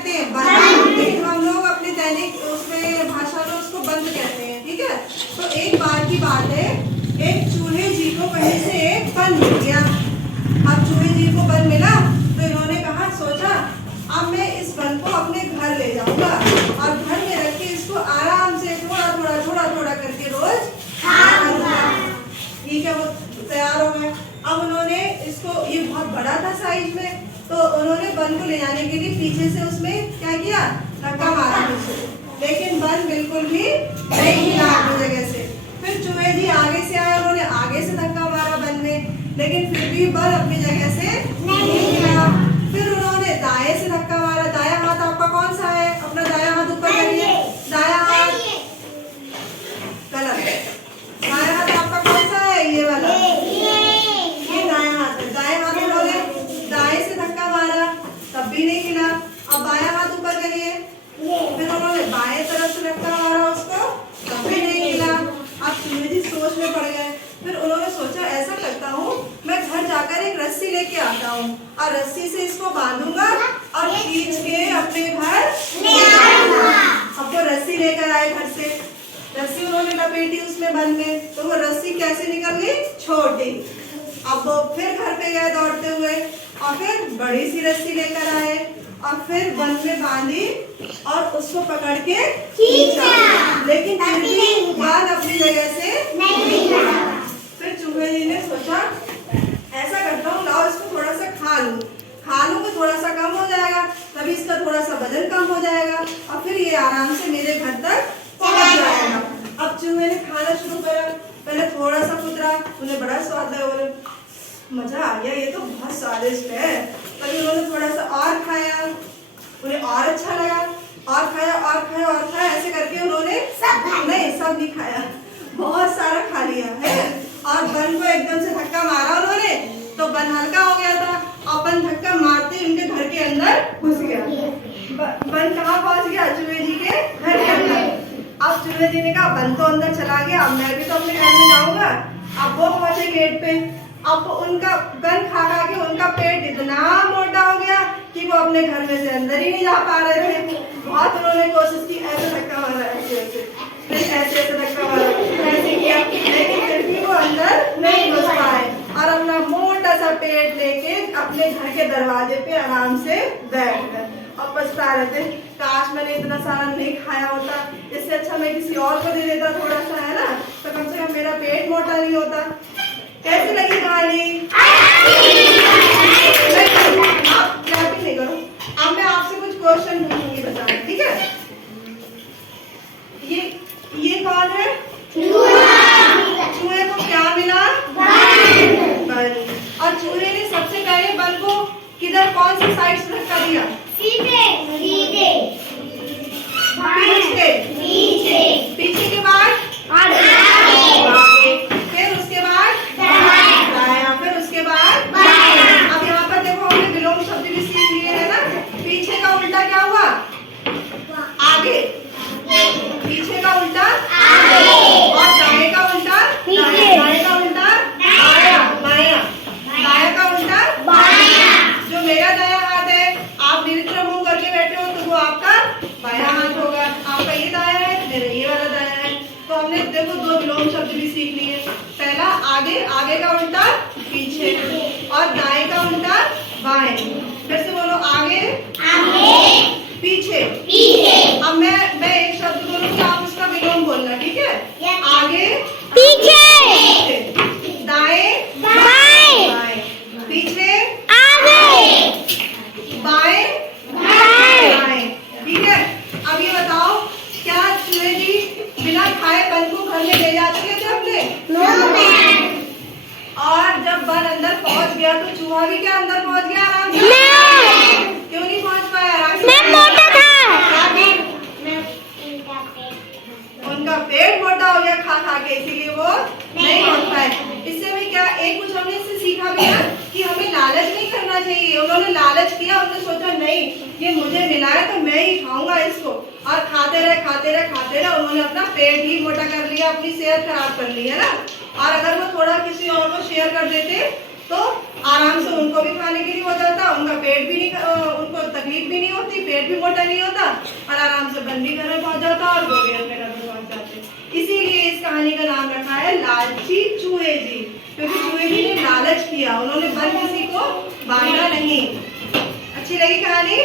कहते हैं? बंद। लेकिन हम लोग अपने दैनिक उसमें भाषा में उसको बंद कहते हैं, ठीक है। तो एक बार की बात है, एक चूहे जी को कहीं से एक बन मिल गया। अब चूहे जी को बन मिला तो इन्होंने कहा, सोचा अब मैं इस बन को अपने घर ले जाऊंगा और घर में रख के इसको आराम से थोड़ा करके रोज खाऊंगा। ठीक है, वो तैयार हो गया। अब उन्होंने इसको, ये बहुत बड़ा था साइज में, तो उन्होंने बन को ले जाने के लिए पीछे से उसमें क्या किया, धक्का मारा पीछे, लेकिन बन बिल्कुल भी नहीं हिला अपनी जगह से। फिर चूहे जी आगे से आए, उन्होंने आगे से धक्का मारा बन में, लेकिन फिर भी बन अपनी जगह से नहीं हिला। फिर उन्होंने दाएं से धक्का मारा। दायां हाथ आपका कौन सा है? अपना दायां हाथ ऊपर करिए। दायां हाथ गलत, दायां हाथ आपका कौन सा है? ये वाला, ये दायां हाथ है। दायां हाथ उन्होंने दाएं से धक्का मारा, तब भी नहीं हिला। अब बायां हाथ ऊपर करिए। फिर उन्होंने बाएं तरफ से धक्का मारा उसको, तब भी नहीं हिला। अब चूहे जी सोच में पड़ गए। फिर उन्होंने सोचा, ऐसा करता हूँ, मैं घर जाकर एक रस्सी लेके आता हूँ और रस्सी से इसको बांधूंगा और खींच के अपने घर ले आऊंगा। अब वो रस्सी लेकर आए घर से, रस्सी उन्होंने लपेटी उसमें बन में, तो वो रस्सी कैसे निकल गई? छोटी। अब वो फिर घर पे गए दौड़ते हुए और फिर बड़ी सी रस्सी लेकर आए और फिर बन में बांधी और उसको पकड़ के खींचा, लेकिन फिर भी बन अपनी जगह से नहीं हिला। फिर चूहे जी ने सोचा, ऐसा करता हूँ, लाओ इसको थोड़ा सा खा लूँ तो थोड़ा सा कम हो जाएगा, तभी इसका थोड़ा सा वजन कम हो जाएगा और फिर ये आराम से मेरे घर तक पहुँच जाएगा। अब चूहे ने खाना शुरू करा। पहले थोड़ा सा कुतरा, उन्हें बड़ा स्वाद लगा, बोले मजा आ गया, ये तो बहुत स्वादिष्ट है। तभी उन्होंने थोड़ा सा और खाया, उन्हें और अच्छा लगा, और खाया, ऐसे करके उन्होंने सब नहीं खाया, बहुत सारा खा लिया है। और बन को एकदम से धक्का मारा उन्होंने, तो बन हल्का हो गया था और बन धक्का मारते उनके घर के अंदर घुस गया। बन कहाँ पहुंच गया? चूहे जी के घर के अंदर। अब चूहे जी ने कहा, बन तो अंदर चला गया, अब मैं भी तो अपने घर में जाऊंगा। अब वो पहुंचे गेट पे। अब उनका बन खा के उनका पेट इतना मोटा हो गया कि वो अपने घर में से अंदर ही नहीं जा पा रहे थे। बहुत उन्होंने कोशिश की, ऐसे धक्का मारा, ऐसे धक्का मारा, ऐसे किया, लेकिन फिर भी वो अंदर नहीं घुस पाए और अपना मोटा सा पेट लेके अपने घर के दरवाजे पे आराम से बैठ गए और पछता रहे थे, काश मैंने इतना सारा नहीं खाया होता, इससे अच्छा मैं किसी और को दे देता थोड़ा सा, है ना, तो कम से कम मेरा पेट मोटा नहीं होता। कैसी लगी कहानी? आप क्लैपिंग नहीं करो। अब मैं आपसे कुछ क्वेश्चन पूछूंगी, बताना, ठीक है? ये कौन है? चूहे को क्या मिला? बन। और चूहे ने सबसे पहले बन को किधर, कौन सी साइड से धक्का दिया? सीधे। पीछे के बाद आगे, फिर उसके बाद दायां, फिर उसके बाद बायां। अब यहाँ पर देखो, हमने विलोम शब्द भी सीख लिए है ना। पीछे का उल्टा क्या हुआ? आगे। पीछे का उल्टा आगे और दाएं का उल्टा पीछे। दाएं का उल्टा बायां। दायां का उल्टा बायां। जो मेरा दायां हाथ है, आप मेरी तरफ मुंह करके बैठे हो तो वो आपका बायां हाथ होगा। आपका ये दायां है, मेरा ये वाला दायां है। तो हमने देखो दो विलोम शब्द भी सीख लिए। पहला आगे का उल्टा पीछे और दाएं का उल्टा बाएं। फिर से बोलो, आगे पीछे। अब मैं एक शब्द बोलूंगी, आप उसका विलोम बोलना, ठीक है? आगे पीछे, दाएं बाएं, पीछे आगे, बाएं दाएं, ठीक है? अब ये बताओ, क्या चूहे जी बिना खाए बन को घर में ले जा चुके थे अपने? और जब बन अंदर पहुंच गया तो चूहा भी क्या अंदर पहुंच गया आराम से? क्यों नहीं पहुंच पाया? आराम से मोटा था, उनका पेट मोटा हो गया खा के, इसीलिए वो नहीं पहुंच पाए। इससे भी क्या एक कुछ हमने इससे सीखा भी है कि हमें लालच नहीं करना चाहिए। उन्होंने लालच किया, उन्होंने सोचा नहीं ये मुझे मिला है तो मैं ही खाऊंगा इसको, और खाते रहे उन्होंने अपना पेट ही मोटा कर लिया, अपनी सेहत खराब कर ली, है ना। और अगर वो थोड़ा किसी और को शेयर कर देते तो आराम से उनको भी खाने के लिए हो जाता, उनका पेट भी नहीं, उनको तकलीफ भी नहीं होती, पेट भी मोटा नहीं होता और आराम से बंदी घर में पहुंच जाता और वो भी अपने घर में पहुंच जाते। इसीलिए इस कहानी का नाम रखा है लालची चूहे जी, क्योंकि चूहे जी ने लालच किया, उन्होंने बन किसी को बांधा नहीं। अच्छी लगी कहानी?